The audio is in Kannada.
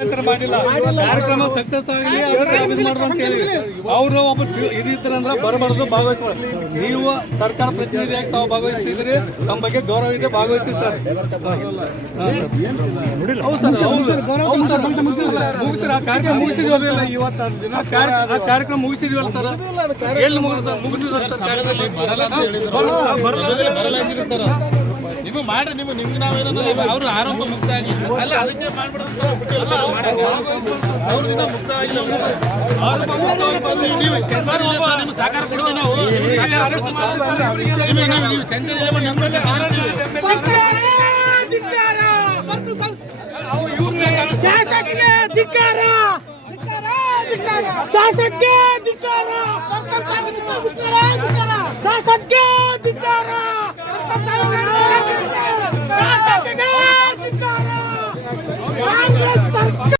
ಕಾರ್ಯಕ್ರಮ ಮಾಡಿಲ್ಲ. ಕಾರ್ಯಕ್ರಮ ಸಕ್ಸಸ್ ಆಗಲಿ ಅವರು ಒಬ್ಬ ಇದಿದ್ರಂದ್ರೆ ಬರಬಾರ್ದು ಭಾಗವಹಿಸ್ಬಾರ್ದು ನೀವು ಸರ್ಕಾರ ಪ್ರತಿನಿಧಿಯಾಗಿ ತಾವು ಭಾಗವಹಿಸ್ತಿದ್ರಿ ತಮ್ಮ ಬಗ್ಗೆ ಗೌರವ ಇದೆ ಭಾಗವಹಿಸಿ ಸರ್. ಕಾರ್ಯಕ್ರಮ ಮುಗಿಸಿದ್ವಲ್ಲ ಆ ಕಾರ್ಯಕ್ರಮ ಮುಗಿಸಿದ್ವಲ್ಲ ಸರ್. ಎಲ್ಲಿ ಮುಗಿದ ಮುಗಿಸಿದ್ರು ಸರ್? ಬರಲ್ಲ ಸರ್. ಮಾಡ್ರಿ ನೀವು ನಿಮ್ಗೆ ನಾವೇನಲ್ಲ ಅವ್ರು ಆರೋಪ ಮುಕ್ತ ಆಗಿ ಅಲ್ಲ, ಅದಕ್ಕೆ ಮಾಡ್ಬಿಡೋದು ಅವ್ರದಿಂದ ಮುಕ್ತ ಆಗಿಲ್ಲ ನಿಮ್ಗೆ ಸಹಕಾರ ನಾವು. ನಿಮ್ಗೆ. ನಿಮ್ಗೆ ಶಾಸಕಿಗೆ ಧಿಕ್ಕಾರ ಕಾಂಗ್ರೆಸ್ ಸರ್ಕಾರ